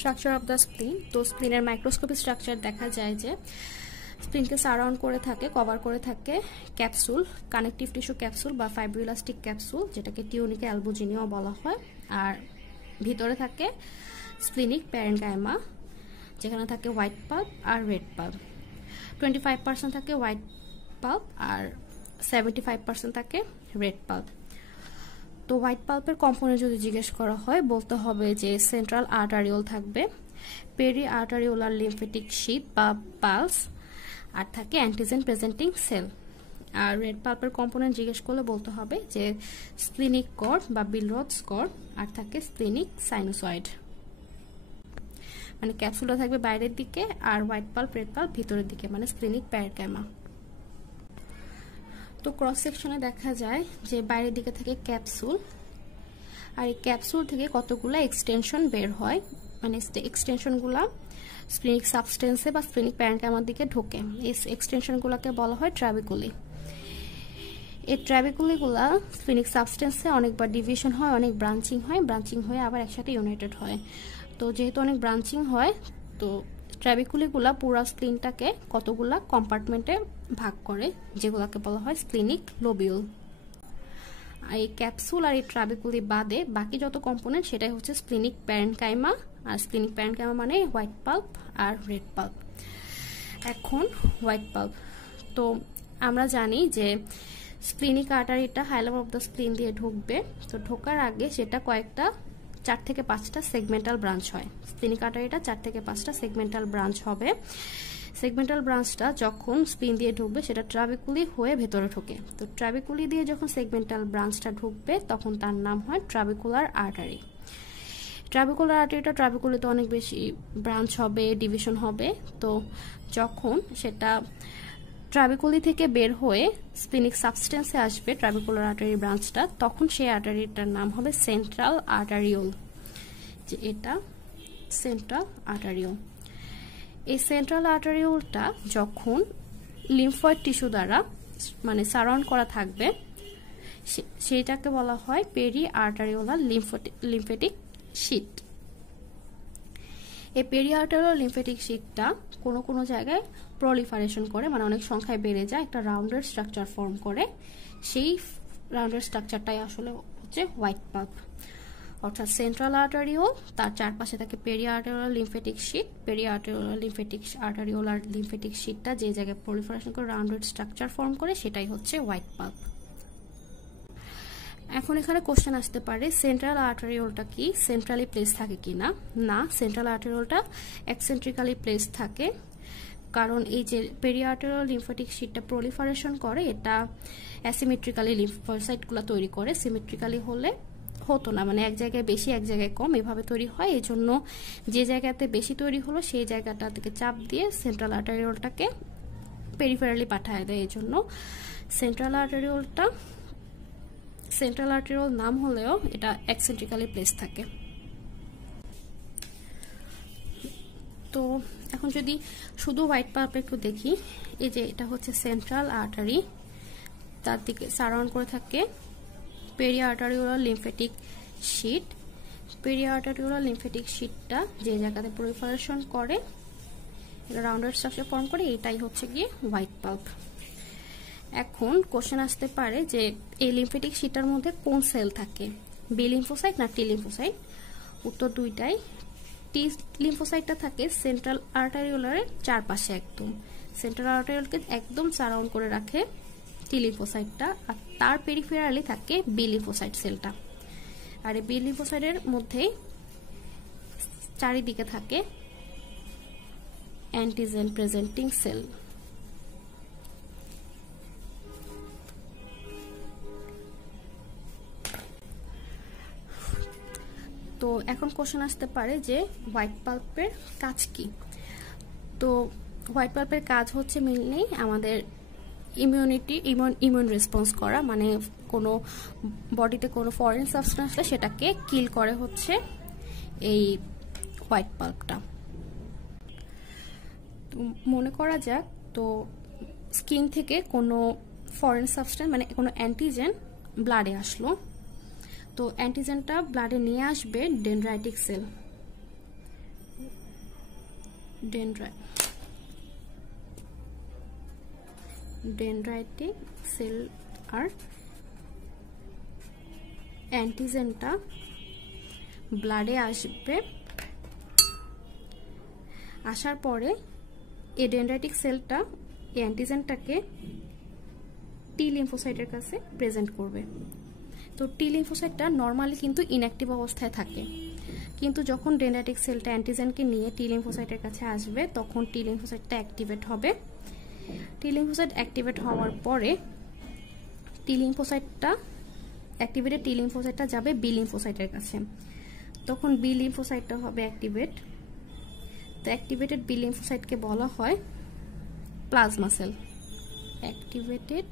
Structure of the স্প্লিন। তো স্প্লিনের microscopic structure দেখা যায় যে স্প্লিনকে সারাউন্ড করে থাকে, কভার করে থাকে ক্যাপসুল, কানেকটিভ টিস্যু ক্যাপসুল বা ফাইব্রোইলাস্টিক ক্যাপসুল, যেটাকে টিউনিকা অ্যালবুজিনিয়া বলা হয়। আর ভিতরে থাকে স্প্লিনিক প্যারেনকাইমা, যেখানে থাকে হোয়াইট পাল্প আর রেড পাল্প। 25% থাকে হোয়াইট পাল্প আর 75% থাকে রেড পাল্প। তো হোয়াইট পাল্পের কম্পোনেন্ট যদি জিজ্ঞেস করা হয়, বলতে হবে যে সেন্ট্রাল আর্টারিওল থাকবে, পেরি আর্টারিওলার লিম্ফেটিক শীথ বা পালস, আর থাকে অ্যান্টিজেন প্রেজেন্টিং সেল। আর রেড পাল্পের কম্পোনেন্ট জিজ্ঞেস করলে বলতে হবে যে স্প্লিনিক কর্ড বা বিলরোথ কর্ড, আর থাকে স্প্লিনিক সাইনোসয়েড। মানে ক্যাপসুলটা থাকবে বাইরের দিকে আর হোয়াইট পাল্প রেড পাল্প ভিতরের দিকে, মানে স্প্লিনিক প্যারেনকাইমা। তো ক্রস সেকশনে দেখা যায় যে বাইরের দিকে থাকে ক্যাপসুল, আর এই ক্যাপসুল থেকে কতগুলো এক্সটেনশন বের হয়, মানে এক্সটেনশনগুলো স্প্লিনিক সাবস্টেন্সে বা স্প্লিনিক প্যারেনকাইমার দিকে ঢোকে। এই এক্সটেনশনগুলোকে বলা হয় ট্রাবিকুলি। এই ট্রাবিকুলিগুলা স্প্লিনিক সাবস্টেন্সে অনেকবার ডিভিশন হয়, অনেক ব্রাঞ্চিং হয়, ব্রাঞ্চিং হয়ে আবার একসাথে ইউনাইটেড হয়। তো যেহেতু অনেক ব্রাঞ্চিং হয়, তো ট্রাবিকুলিগুলা পুরো স্প্লিনটাকে কতগুলা কম্পার্টমেন্টে ভাগ করে, যেগুলোকে বলা হয় স্প্লিনিক লোবিউল। এই ক্যাপসুল আর এই ট্রাবিকুলি বাদে বাকি যত কম্পোনেন্ট সেটাই হচ্ছে স্প্লিনিক প্যারেনকাইমা। আর স্প্লিনিক প্যারেনকাইমা মানে হোয়াইট পাল্প আর রেড পাল্প। এখন হোয়াইট পাল্প, তো আমরা জানি যে স্প্লিনিক আর্টারিটা হাইলাম অফ দ্য স্প্লিন দিয়ে ঢুকবে। তো ঢোকার আগে সেটা কয়েকটা 4 থেকে 5টা সেগমেন্টাল ব্রাঞ্চ হয়। স্প্লিনিক আর্টারিটা 4 থেকে 5টা সেগমেন্টাল ব্রাঞ্চ হবে। সেগমেন্টাল ব্রাঞ্চটা যখন স্প্লিন দিয়ে ঢুকবে সেটা ট্রাবিকুলি হয়ে ভেতরে ঢোকে। তো ট্রাবিকুলি দিয়ে যখন সেগমেন্টাল ব্রাঞ্চটা ঢুকবে তখন তার নাম হয় ট্রাবিকুলার আর্টারি। ট্রাবিকুলার আর্টারিটা ট্রাবিকুলিতে অনেক বেশি ব্রাঞ্চ হবে, ডিভিশন হবে। তো যখন সেটা ট্রাবিকুলি থেকে বের হয়ে স্প্লিনিক সাবস্টেন্সে আসবে ট্রাবিকুলার আর্টারি ব্রাঞ্চটা, তখন সেই আর্টারিটার নাম হবে সেন্ট্রাল আর্টারিওল। যে এটা সেন্ট্রাল আর্টারিওল। এই সেন্ট্রাল আর্টারিওলটা যখন লিম্ফয়েড টিস্যু দ্বারা মানে সারাউন্ড করা থাকবে, সেইটাকে বলা হয় পেরি আর্টারিওলার লিম্ফেটিক শীট। এই পেরি আর্টারিওলার লিম্ফেটিক শীটটা কোনো কোনো জায়গায় প্রলিফারেশন করে, মানে অনেক সংখ্যায় বেড়ে যায়, একটা রাউন্ডের স্ট্রাকচার ফর্ম করে। সেই রাউন্ডের স্ট্রাকচারটাই আসলে হচ্ছে হোয়াইট পাল্প। অর্থাৎ সেন্ট্রাল আর্টারিওল, তার চারপাশে থাকে peri arteriolar lymphatic sheath. Peri arteriolar lymphatic শীটটা যে জায়গায় প্রলিফারেশন করে রাউন্ডেড স্ট্রাকচার ফর্ম করে, সেটাই হচ্ছে হোয়াইট পাল্প। এখন এখানে কোশ্চেন আসতে পারে সেন্ট্রাল আর্টারিওলটা কি সেন্ট্রালি প্লেস থাকে কিনা। না, সেন্ট্রাল আর্টারিওলটা এক্সেন্ট্রিক্যালি প্লেস থাকে, কারণ এই যে পেরি আর্টারিওলার লিম্ফেটিক শীটটা প্রলিফারেশন করে, এটা অ্যাসিমেট্রিক্যালি লিম্ফোসাইটগুলো তৈরি করে। সিমেট্রিক্যালি হলে হতো না, মানে এক জায়গায় বেশি এক জায়গায় কম এভাবে তৈরি হয়। এই জন্য যে জায়গাতে বেশি তৈরি হলো সেই জায়গাটা থেকে চাপ দিয়ে সেন্ট্রাল আর্টারিওলটাকে পেরিফেরালি পাঠায় দেয়। এই জন্য সেন্ট্রাল আর্টারিওল নাম হলেও এটা এক্সেন্ট্রিক্যালি প্লেস থাকে। তো এখন যদি শুধু হোয়াইট পাল্প একটু দেখি, এই যে এটা হচ্ছে সেন্ট্রাল আর্টারি, তার দিকে সারাউন্ড করে থাকে peri arteriolar lymphatic sheath. Peri arteriolar lymphatic শীটটা যে জায়গাতে প্রলিফারেশন করে, এটা রাউন্ডেড স্ট্রাকচার ফর্ম করে, এটাই হচ্ছে গিয়ে হোয়াইট পাল্প। এখন কোশ্চেন আসতে পারে যে এই লিম্ফেটিক শীটটার মধ্যে কোন সেল থাকে, বি লিম্ফোসাইট না টি লিম্ফোসাইট? উত্তর দুইটাই। টি লিম্ফোসাইটটা থাকে সেন্ট্রাল আর্টারিওলারের চারপাশে, একদম সেন্ট্রাল আর্টারিওলকে একদম সারাউন্ড করে রাখে টি লিম্ফোসাইটটা, আর তার পেরিফেরালি থাকে বি লিম্ফোসাইট সেলটা। আর এই বি লিম্ফোসাইটের মধ্যেই চারিদিকে থাকে অ্যান্টিজেন প্রেজেন্টিং সেল। তো এখন কোশ্চেন আসতে পারে যে হোয়াইট পাল্পের কাজ কি। তো হোয়াইট পাল্পের কাজ হচ্ছে মেইনলি আমাদের ইমিউন রেসপন্স করা, মানে কোনো বডিতে কোনো ফরেন সাবস্টেন্স আসলে সেটাকে কিল করে হচ্ছে এই হোয়াইট পাল্পটা। তো মনে করা যাক, তো স্কিন থেকে কোনো ফরেন সাবস্টেন্স মানে কোনো অ্যান্টিজেন ব্লাডে আসলো, তো অ্যান্টিজেনটা ব্লাডে নিয়ে আসবে ডেনড্রাইটিক সেল। ডেনড্রাইটিক সেল আর অ্যান্টিজেনটা ব্লাডে আসবে, আসার পরে এই ডেনড্রাইটিক সেলটা এই অ্যান্টিজেনটাকে টি লিম্ফোসাইটের কাছে প্রেজেন্ট করবে। তো টি লিম্ফোসাইটটা নর্মালি কিন্তু ইনঅ্যাক্টিভ অবস্থায় থাকে, কিন্তু যখন ডেনড্রাইটিক সেলটা অ্যান্টিজেনকে নিয়ে টি লিম্ফোসাইটের কাছে আসবে তখন টি লিম্ফোসাইটটা অ্যাক্টিভেট হবে। টি লিম্ফোসাইট অ্যাক্টিভেট হওয়ার পরে অ্যাক্টিভেটেড টি লিম্ফোসাইটটা যাবে বি লিম্ফোসাইটের কাছে, তখন বি লিম্ফোসাইটটা হবে অ্যাক্টিভেট। তো অ্যাক্টিভেটেড বি লিম্ফোসাইটকে বলা হয় plasma cell. Activated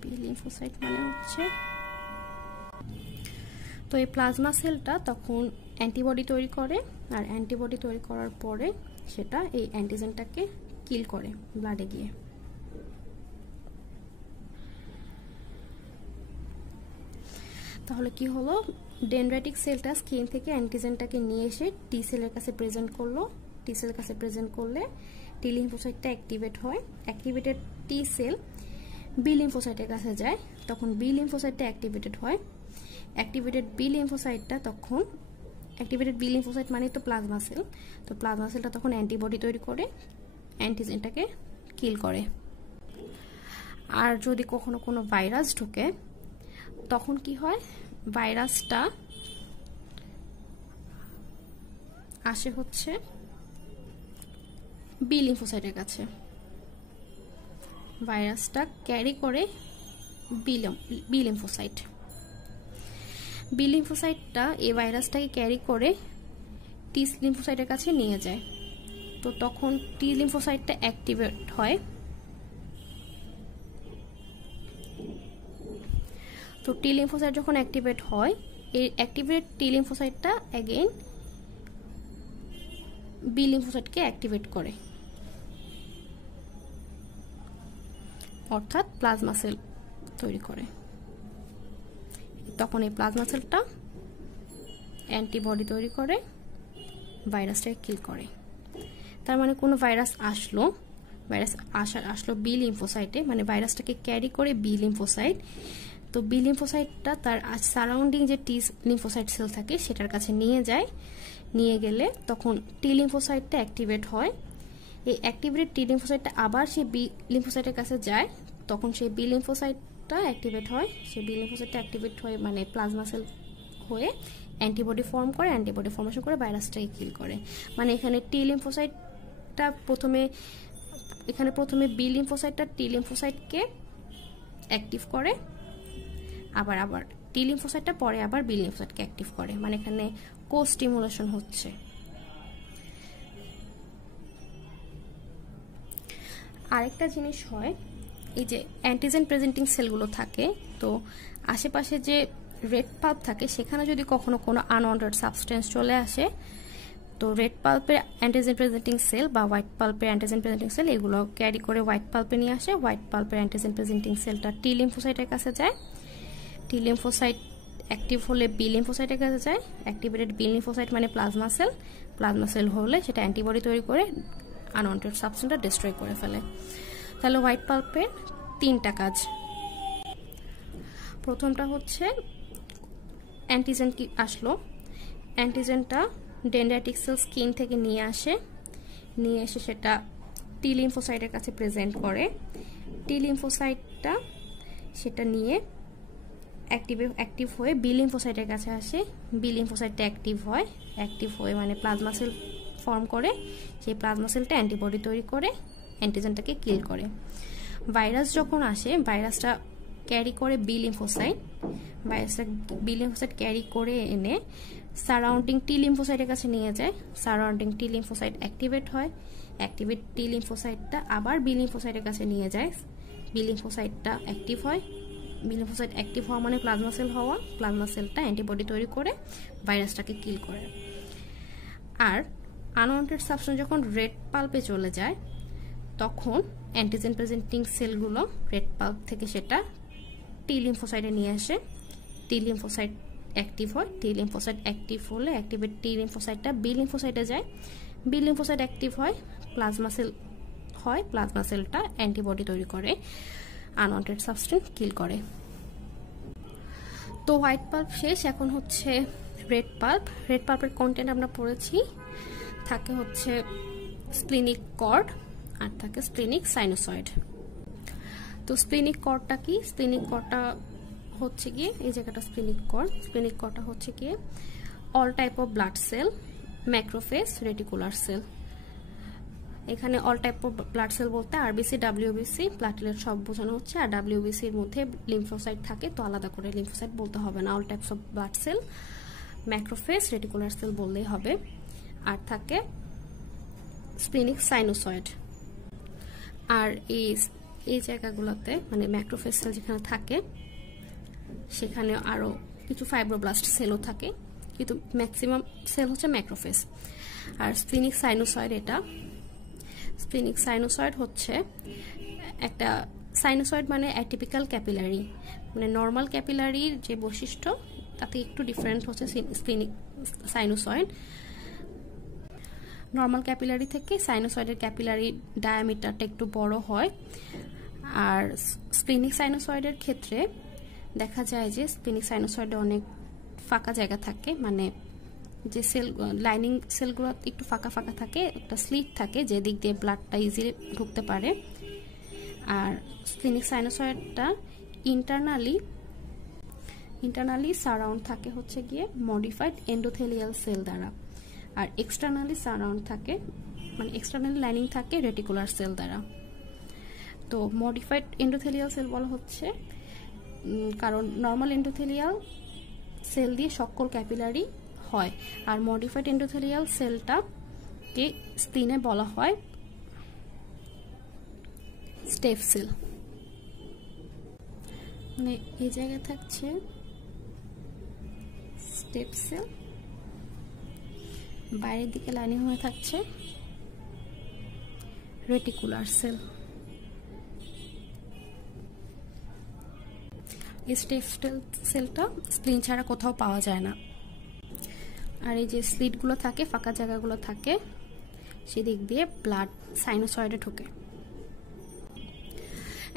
B lymphocyte মানে হচ্ছে, তো এই প্লাজমা সেলটা তখন অ্যান্টিবডি তৈরি করে, আর অ্যান্টিবডি তৈরি করার পরে সেটা এই অ্যান্টিজেনটাকে কিল করে ব্লাডে গিয়ে। তাহলে কি হলো, ডেনড্রাইটিক সেলটা স্কিন থেকে অ্যান্টিজেনটাকে নিয়ে এসে টি সেলের কাছে প্রেজেন্ট করলো। টি সেলের কাছে প্রেজেন্ট করলে টি লিম্ফোসাইটটা অ্যাক্টিভেট হয়। অ্যাক্টিভেটেড টি সেল বি লিম্ফোসাইটের কাছে যায়, তখন বি লিম্ফোসাইটটা অ্যাক্টিভেটেড হয়। অ্যাক্টিভেটেড বি লিম্ফোসাইটটা তখন, অ্যাক্টিভেটেড বি লিম্ফোসাইট মানে তো প্লাজমা সেল, তো প্লাজমা সেলটা তখন অ্যান্টিবডি তৈরি করে অ্যান্টিজেনটাকে কিল করে। আর যদি কখনো কোনো ভাইরাস ঢুকে তখন কি হয়, ভাইরাসটা আসে হচ্ছে বি লিম্ফোসাইটের কাছে, ভাইরাসটা ক্যারি করে বি লিম্ফোসাইট। বি লিম্ফোসাইটটা এই ভাইরাসটাকে ক্যারি করে টি লিম্ফোসাইটের কাছে নিয়ে যায়। তো তখন টি লিম্ফোসাইটটা অ্যাক্টিভেট হয়। তো টি লিম্ফোসাইট যখন অ্যাক্টিভেট হয়, এই অ্যাক্টিভেট টি লিম্ফোসাইটটা অ্যাগেইন বি লিম্ফোসাইটকে অ্যাক্টিভেট করে, অর্থাৎ প্লাজমা সেল তৈরি করে। তখন এই প্লাজমা সেলটা অ্যান্টিবডি তৈরি করে ভাইরাসটাকে কিল করে। তার মানে কোনো ভাইরাস আসলো বি লিম্ফোসাইটে, মানে ভাইরাসটাকে ক্যারি করে বি লিম্ফোসাইট। তো বি লিম্ফোসাইটটা তার সারাউন্ডিং যে টি লিম্ফোসাইট সেল থাকে সেটার কাছে নিয়ে যায়। নিয়ে গেলে তখন টি লিম্ফোসাইটটা অ্যাক্টিভেট হয়। এই অ্যাক্টিভেটেড টি লিম্ফোসাইটটা আবার সেই বি লিম্ফোসাইটের কাছে যায়, তখন সেই বি লিম্ফোসাইটটা অ্যাক্টিভেট হয়। সেই বি লিম্ফোসাইটটা অ্যাক্টিভেট হয়ে মানে প্লাজমা সেল হয়ে অ্যান্টিবডি ফর্ম করে, অ্যান্টিবডি ফর্মেশন করে ভাইরাসটাকে কিল করে। মানে এখানে টি লিম্ফোসাইটটা প্রথমে বি লিম্ফোসাইটটা টি লিম্ফোসাইটকে অ্যাক্টিভ করে, আবার টি লিম্ফোসাইটটা পরে আবার বি লিম্ফোসাইটকে অ্যাক্টিভ করে। মানে এখানে কো-স্টিমুলেশন হচ্ছে। আরেকটা জিনিস হয়, এই যে অ্যান্টিজেন প্রেজেন্টিং সেলগুলো থাকে, তো আশেপাশে যে রেড পাল্প থাকে সেখানে যদি কখনো কোনো আনওয়ান্টেড সাবস্টেন্স চলে আসে, তো রেড পাল্পের অ্যান্টিজেন প্রেজেন্টিং সেল বা হোয়াইট পাল্পের অ্যান্টিজেন প্রেজেন্টিং সেল এগুলো ক্যারি করে হোয়াইট পাল্পে নিয়ে আসে। হোয়াইট পাল্পের অ্যান্টিজেন প্রেজেন্টিং সেলটা টি লিম্ফোসাইটের কাছে যায়। টি লিম্ফোসাইট অ্যাক্টিভ হলে বি লিম্ফোসাইটের কাছে যায়। অ্যাক্টিভেটেড বি লিম্ফোসাইট মানে প্লাজমা সেল, প্লাজমা সেল হলে সেটা অ্যান্টিবডি তৈরি করে আনওয়ান্টেড সাবস্টেন্সটা ডিস্ট্রয় করে ফেলে। তাহলে হোয়াইট পাল্পের তিনটা কাজ। প্রথমটা হচ্ছে অ্যান্টিজেন কি আসলো, অ্যান্টিজেনটা ডেনড্রাইটিক সেল স্কিন থেকে নিয়ে এসে সেটা টি লিম্ফোসাইটের কাছে প্রেজেন্ট করে। টি লিম্ফোসাইটটা সেটা নিয়ে অ্যাক্টিভ হয়ে বি লিম্ফোসাইটের কাছে আসে। বি লিম্ফোসাইটটা অ্যাক্টিভ হয়ে মানে প্লাজমা সেল ফর্ম করে, সেই প্লাজমা সেলটা অ্যান্টিবডি তৈরি করে অ্যান্টিজেনটাকে কিল করে। ভাইরাস যখন আসে, ভাইরাসটা ক্যারি করে বি লিম্ফোসাইট, ক্যারি করে এনে সারাউন্ডিং টি লিম্ফোসাইটের কাছে নিয়ে যায়। সারাউন্ডিং টি লিম্ফোসাইট অ্যাক্টিভেট হয়। অ্যাক্টিভেট টি লিম্ফোসাইটটা আবার বি লিম্ফোসাইটের কাছে নিয়ে যায়। বি লিম্ফোসাইটটা অ্যাক্টিভ হয়। বি লিম্ফোসাইট অ্যাক্টিভ হওয়া মানে প্লাজমা সেল হওয়া, প্লাজমা সেলটা অ্যান্টিবডি তৈরি করে ভাইরাসটাকে কিল করে। আর আনওয়ান্টেড সাবস্টেন্স যখন রেড পাল্পে চলে যায়, তখন অ্যান্টিজেন প্রেজেন্টিং সেলগুলো রেড পাল্প থেকে সেটা টি লিম্ফোসাইটে নিয়ে আসে। টি লিম্ফোসাইট অ্যাক্টিভ হয়। টি লিম্ফোসাইট অ্যাক্টিভ হলে অ্যাক্টিভেট টি লিম্ফোসাইটটা বি লিম্ফোসাইটে যায়। বি লিম্ফোসাইট অ্যাক্টিভ হয়, প্লাজমা সেল হয়, প্লাজমা সেলটা অ্যান্টিবডি তৈরি করে, আনওয়ান্টেড সাবস্টেন্স কিল করে। তো হোয়াইট পাল্প শেষ, এখন হচ্ছে রেড পাল্প। রেড পাল্পের কন্টেন্ট আমরা পড়েছি, থাকে হচ্ছে স্প্লিনিক কর্ড আর থাকে স্প্লিনিক সাইনোসয়েড। তো স্প্লিনিক কর্ডটা কি? স্প্লিনিক কর্ডটা হচ্ছে গিয়ে এই জায়গাটা স্প্লিনিক কর্ড। স্প্লিনিক কর্ডটা হচ্ছে গিয়ে all type of blood cell, macrophage, reticular cell. এখানে all type of blood cell বলতে আরবিসি, ডাব্লিউবিসি, প্লাটিলেট সব বোঝানো হচ্ছে। আর ডাব্লিউবিসির মধ্যে লিম্ফোসাইট থাকে, তো আলাদা করে লিম্ফোসাইট বলতে হবে না। All types of blood cell, macrophage, reticular cell বললেই হবে। আর থাকে স্প্লিনিক সাইনোসয়েড। আর এই জায়গাগুলোতে মানে ম্যাক্রোফেজ সেল যেখানে থাকে সেখানে আরো কিছু ফাইব্রোব্লাস্ট সেলও থাকে, কিন্তু ম্যাক্সিমাম সেল হচ্ছে ম্যাক্রোফেজ। আর স্প্লিনিক সাইনোসয়েড, এটা স্প্লিনিক সাইনোসয়েড হচ্ছে একটা, সাইনোসয়েড মানে অ্যাটিপিক্যাল ক্যাপিলারি, মানে নর্মাল ক্যাপিলারির যে বৈশিষ্ট্য তাতে একটু ডিফারেন্ট হচ্ছে স্প্লিনিক সাইনোসয়েড। নর্মাল ক্যাপিলারি থেকে সাইনোসয়েডের ক্যাপিলারি ডায়ামিটারটা একটু বড় হয়। আর স্প্লিনিক সাইনোসয়েডের ক্ষেত্রে দেখা যায় যে স্প্লিনিক সাইনোসয়েডে অনেক ফাঁকা জায়গা থাকে, মানে যে সেল লাইনিং সেলগুলো একটু ফাঁকা ফাঁকা থাকে, একটা স্লিট থাকে যে দিক দিয়ে ব্লাডটা ইজিলি ঢুকতে পারে। আর স্প্লিনিক সাইনোসয়েডটা ইন্টারনালি সারাউন্ড থাকে হচ্ছে গিয়ে মডিফাইড এন্ডোথেলিয়াল সেল দ্বারা, আর এক্সটার্নালি সারাউন্ড থাকে মানে এক্সটার্নালি লাইনিং থাকে রেটিকুলার সেল দ্বারা। তো মডিফাইড এন্ডোথেলিয়াল সেল বলা হচ্ছে কারণ নর্মাল এন্ডোথেলিয়াল সেল দিয়ে সকল ক্যাপিলারি হয়, আর মডিফাইড এন্ডোথেলিয়াল সেলটাকে স্প্লিনে বলা হয় স্টেপ সেল। মানে এই জায়গায় থাকছে স্টেপ সেল, বাইরের দিকে লাইনিং হয়ে থাকছে রেটিকুলার সেল। এই স্টেপ সেলটা স্প্লিন ছাড়া কোথাও পাওয়া যায় না। আর এই যে স্লিটগুলো থাকে, ফাঁকা জায়গাগুলো থাকে, সেদিক দিয়ে ব্লাড সাইনোসয়েডে ঢোকে।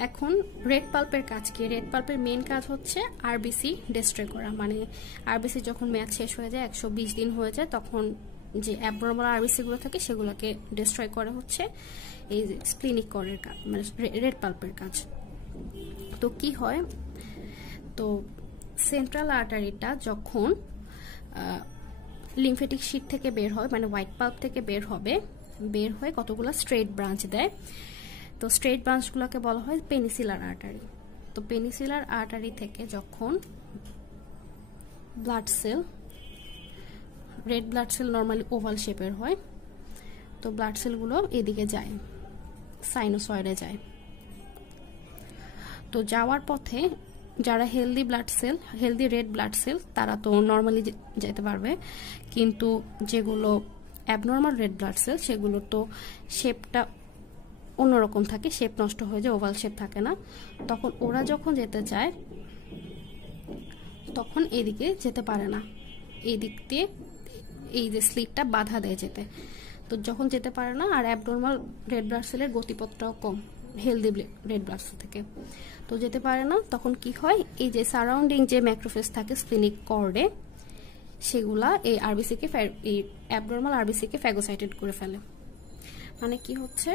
এখন রেড পাল্পের কাজ কি? রেড পাল্পের মেইন কাজ হচ্ছে আরবিসি ডিস্ট্রয় করা, মানে আরবিসি যখন মেয়াদ শেষ হয়ে যায়, 120 দিন হয়ে যায়, তখন যে অ্যাবনর্মাল আরবিসিগুলো থাকে সেগুলোকে ডিস্ট্রয় করা হচ্ছে এই স্প্লিনিক কর্ডের কাজ, মানে রেড পাল্পের কাজ। তো কি হয়, তো সেন্ট্রাল আর্টারিটা যখন লিম্ফেটিক শিট থেকে বের হয়, মানে হোয়াইট পাল্প থেকে বের হয়ে কতগুলো স্ট্রেট ব্রাঞ্চ দেয়। তো স্ট্রেট ব্রাঞ্চগুলোকে বলা হয় পেনিসিলার আর্টারি। তো পেনিসিলার আর্টারি থেকে যখন blood cell, red blood cell normally oval শেপের হয়, তো ব্লাড সেলগুলো এদিকে যায়, সাইনোসয়েডে যায়। তো যাওয়ার পথে যারা হেলদি রেড ব্লাড সেল তারা তো নর্মালি যেতে পারবে, কিন্তু যেগুলো অ্যাবনর্মাল রেড ব্লাড সেল সেগুলোর তো শেপটা অন্যরকম থাকে, শেপ নষ্ট হয়ে যায়, ওভাল শেপ থাকে না। তখন ওরা যখন যেতে চায় তখন এদিকে যেতে পারে না, এই দিক দিয়ে এই যে স্লিটটা বাধা দেয় যেতে। তো যখন যেতে পারে না, আর অ্যাবনর্মাল রেড ব্লাড সেলের গতিপথটাও কম হেলদি রেড ব্লাড সেল থেকে, তো যেতে পারে না, তখন কি হয়, এই যে সারাউন্ডিং যে ম্যাক্রোফেজ থাকে স্প্লিনিক কর্ডে, সেগুলা এই আরবিসিকে, এই অ্যাবনর্মাল আরবিসিকে ফ্যাগোসাইটেড করে ফেলে। মানে কি হচ্ছে,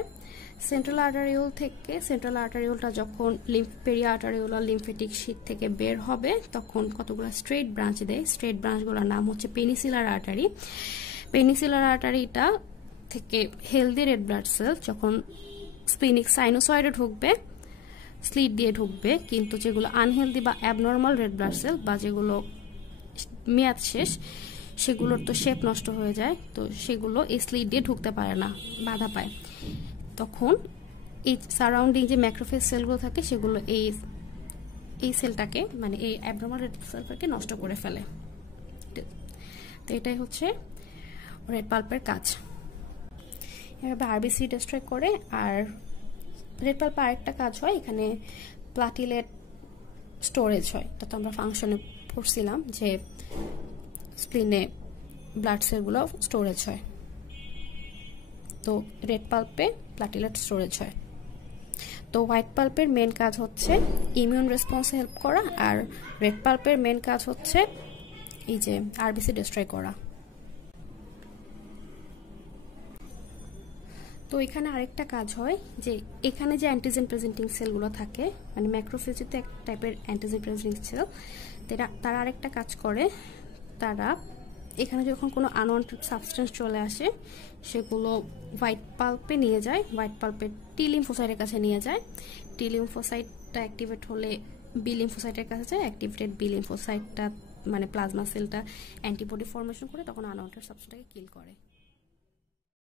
সেন্ট্রাল আর্টারিওলটা যখন পেরিয়া আর্টারিওলার লিম্ফেটিক শিট থেকে বের হবে, তখন কতগুলো স্ট্রেট ব্রাঞ্চ দেয়। স্ট্রেট ব্রাঞ্চগুলোর নাম হচ্ছে পেনিসিলার আর্টারি। পেনিসিলার আর্টারিটা থেকে হেলদি রেড ব্লাড সেল যখন স্প্লিনিক সাইনোসয়েডে ঢুকবে, স্লিট দিয়ে ঢুকবে, কিন্তু যেগুলো আনহেলদি বা অ্যাবনর্মাল রেড ব্লাড সেল বা যেগুলো মেয়াদ শেষ, সেগুলোর তো শেপ নষ্ট হয়ে যায়, তো সেগুলো এই স্লিট দিয়ে ঢুকতে পারে না, বাধা পায়। তখন এই সারাউন্ডিং যে ম্যাক্রোফেজ সেলগুলো থাকে সেগুলো এই সেলটাকে, মানে এই অ্যাবনর্মাল রেড সেলটাকে নষ্ট করে ফেলে। তো এটাই হচ্ছে রেড পাল্পের কাজ। এভাবে আরবিসি ডিস্ট্রয় করে। আর রেড পাল্পের আরেকটা কাজ হয়, এখানে প্লাটিলেট স্টোরেজ হয়। তো আমরা ফাংশনে পড়ছিলাম যে স্প্লিনে ব্লাড সেলগুলো স্টোরেজ হয়। তো রেড পাল্পে প্লাটিলেট স্টোরেজ হয়। তো হোয়াইট পাল্পের মেন কাজ হচ্ছে ইমিউন রেসপন্সে হেল্প করা, আর রেড পাল্পের মেন কাজ হচ্ছে এই যে আরবিসি ডিস্ট্রয় করা। তো এখানে আরেকটা কাজ হয় যে এখানে যে অ্যান্টিজেন প্রেজেন্টিং সেলগুলো থাকে, মানে ম্যাক্রোফেজে এক টাইপের অ্যান্টিজেন প্রেজেন্টিং সেল, তারা আরেকটা কাজ করে, তারা এখানে যখন কোনো আনওয়ান্টেড সাবস্টেন্স চলে আসে সেগুলো হোয়াইট পাল্পে নিয়ে যায়, হোয়াইট পাল্পের টি লিম্ফোসাইটের কাছে নিয়ে যায়। টি লিম্ফোসাইটটা অ্যাক্টিভেট হলে বি লিম্ফোসাইটের কাছে যায়, অ্যাক্টিভেটেড বি লিম্ফোসাইটটা মানে প্লাজমা সেলটা অ্যান্টিবডি ফর্মেশন করে তখন আনওয়ান্টেড সাবস্টেন্সটাকে কিল করে।